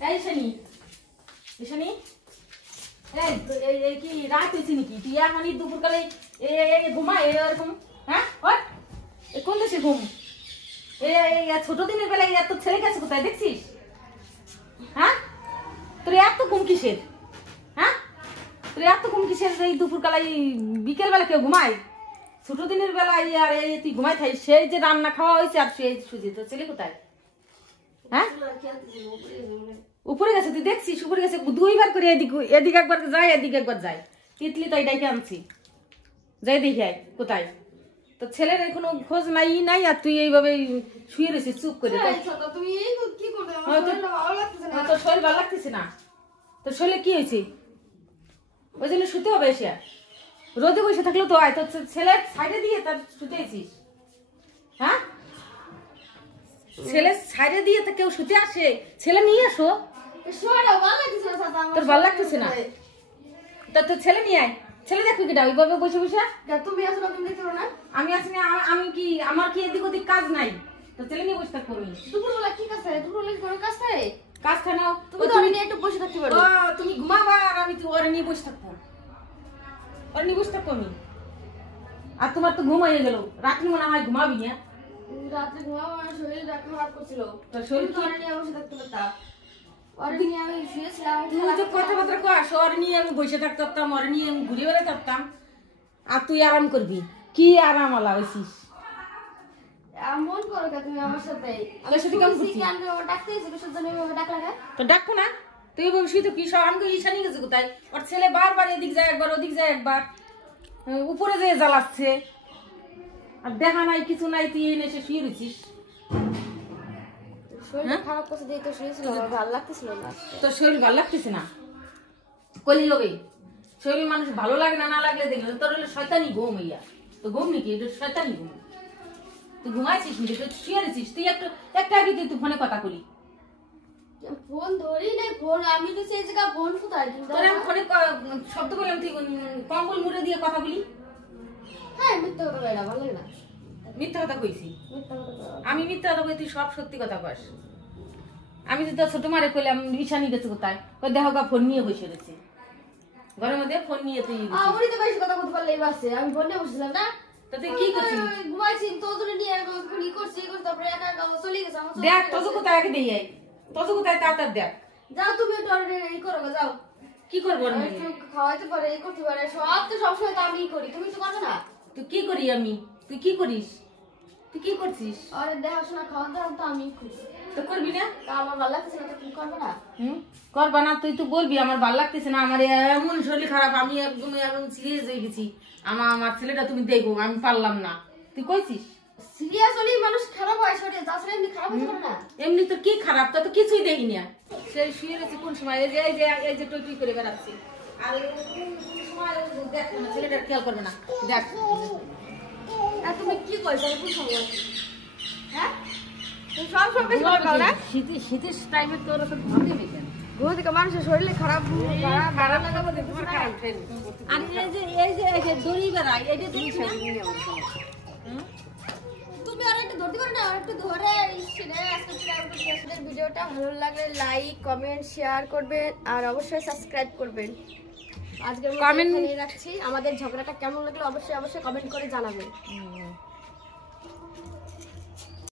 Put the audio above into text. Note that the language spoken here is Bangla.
এই শনি শনি এই কি রাত হয়েছে নাকি তুই এখনই দুপুরকালে ঘুমায় এরকম হ্যাঁ কোন দেশে ঘুম ছোট দিনের বেলায় এত ছেলে গেছে কোথায় দেখছিস হ্যাঁ তোর এত ঘুম কিসের হ্যাঁ তোর এত ঘুম কিসের এই দুপুরকালাই বিকেল বেলা কেউ ঘুমায় ছোট দিনের বেলায় আর এই তুই ঘুমাই থাই সেই যে রান্না খাওয়া হয়েছে আর সেই সুজি তোর ছেলে কোথায় হ্যাঁ উপরে গেছে তুই দেখছিস উপরে গেছে দুইবার করে এদিকে একবার যায় এদিকে একবার যায় তিতলি তো এটাকে আনছি যাই দেখি আয় কোথায় তো ছেলের কোনো খোঁজ নাই আর তুই এইভাবে শুয়ে রয়েছিস চুপ করে তোর শরীর ভালো লাগতেছে না তোর শরীরে কি হয়েছে ওই জন্য শুতে হবে এসে রোদে বসে থাকলেও তো আয় তোর ছেলে সাইডে দিয়ে তার শুতেছিস হ্যাঁ ছেলে সাইডে দিয়ে তো কেউ শুতে আসে ছেলে নিয়ে আসো তোর ভালো লাগতেছে না তোর ছেলে নিয়ে আয় ছেলে দেখো কিটা ওইভাবে বসে বসে তুমি আসো না তুমি দেখতে পারো না আমি আসি না আমি কি আমার কি এদিক ওদিক কাজ নাই তো ছেলে নিয়ে বসে থাকবো আমি দুপুরবেলা কি কাজ থাকে দুপুরবেলা কোনো কাজ থাকে কাজ খানো তুমি নিয়ে একটু বসে থাকতে পারো তুমি ঘুমাবা আর আমি তো ওরে নিয়ে বসে থাকবো ওরে নিয়ে বসে থাকবো আমি আর তোমার তো ঘুম হয়ে গেল রাত্রি মনে হয় ঘুমাবি না রাত্রে ঘুমাবো আমার শরীর খারাপ করছিল তোর শরীর তো নিয়ে বসে থাকতে পারতাম ওরে নিয়ে আমি শুয়েছিলাম তুই যে কথাবার্তা কস ওরে নিয়ে আমি বসে থাকতে পারতাম ওরে নিয়ে আমি ঘুরে বেড়াতে পারতাম আর তুই আরাম করবি কি আরাম আলা হয়েছিস মন করো তুমি আমার সাথে তো ডাকবো না তুই শুয়ে তো কি সব আমাকে ঈশা নিয়ে গেছে কোথায় ওর ছেলে বারবার এদিক যায় একবার ওদিক যায় একবার উপরে যেয়ে জ্বালাচ্ছে আর দেখা নাই কিছু নাই তুই এনে এসে শুয়ে রয়েছিস খারাপ করছে দিয়ে তো শুয়েছিল ভালো লাগতেছিল না তোর শরীর ভালো লাগতেছে না কলি হবে শরীর মানুষ ভালো লাগে না লাগলে দেখলে তোর হলো শয়তানি ঘুম হইয়া তো ঘুম নাকি এটা শয়তানি ঘুম তুই ঘুমাইছিস নাকি তুই শুয়ে রয়েছিস তুই একটা আগে তুই ফোনে কথা করি ফোন ধরি নাই ফোন আমি তো সেই জায়গা ফোন কোথায় তোর আমি ফোনে শব্দ বললাম তুই কম্বল মুড়ে দিয়ে কথা বলি হ্যাঁ মিথ্যা কথা বলে না ভালো লাগে না মিথ্যা কথা কইছি আমি মিথ্যা কথা কই তুই সব সত্যি কথা কস আমি তো ছোট মারে কইলাম ঈশানি গেছে কোথায় কই দেখো গা ফোন নিয়ে বসে রয়েছে ঘরের মধ্যে ফোন নিয়ে তুই উনি তো বেশি কথা বলতে পারলেই বাসে আমি ফোন নিয়ে বসেছিলাম না তো তুই কি করছিস ঘুমাইছি তোদের নিয়ে কি করছি তারপরে একা একা চলে গেছে আমার দেখ তোর কোথায় আগে দিয়ে আই তোর কোথায় তাড়াতাড়ি দেখ যাও তুমি একটু ই করো যাও কি করবো একটু খাওয়াইতে পারে এই করতে পারে সব তো সবসময় তো আমি করি তুমি তো করবে না তুই কি করি আমি তুই কি করিস তুই কি করছিস আরে দেখাশোনা খাওয়া দাওয়া তো আমি করি তো করবি না আমার ভালো লাগছে না তো তুমি করবে না করবা না তুই তো বলবি আমার ভালো লাগতেছে না আমার এমন শরীর খারাপ আমি একদম সিরিয়াস হয়ে গেছি আমার ছেলেটা তুমি দেখো আমি পারলাম না তুই কইছিস সিরিয়াস হলেই মানুষ খারাপ হয় শরীর তাছাড়া এমনি খারাপ হতে পারে না এমনি তো কি খারাপ তা তো কিছুই দেখি না সেই শুয়ে রয়েছে কোন সময় এই যে টই টই করে বেড়াচ্ছি আর কোন সময় দেখ না ছেলেটা খেয়াল করবে না দেখ আর তুমি কি করছো কোন সময় হ্যাঁ তুমি সব বেশি করে খাও না শীতের টাইমে তোর তো ভাবি বেকেন ঘুম থেকে মানুষের শরীরে খারাপ লাগাবো তোমার খারাপ আর এই যে দড়ি বেড়াই এই যে তুমি আর একটু ধরতে পারো না আর একটু ধরে আজকের ভিডিওটা ভালো লাগলে লাইক কমেন্ট শেয়ার করবেন আর অবশ্যই সাবস্ক্রাইব করবেন আজকের মতো এখানেই রাখছি আমাদের ঝগড়াটা কেমন লাগলো অবশ্যই কমেন্ট করে জানাবেন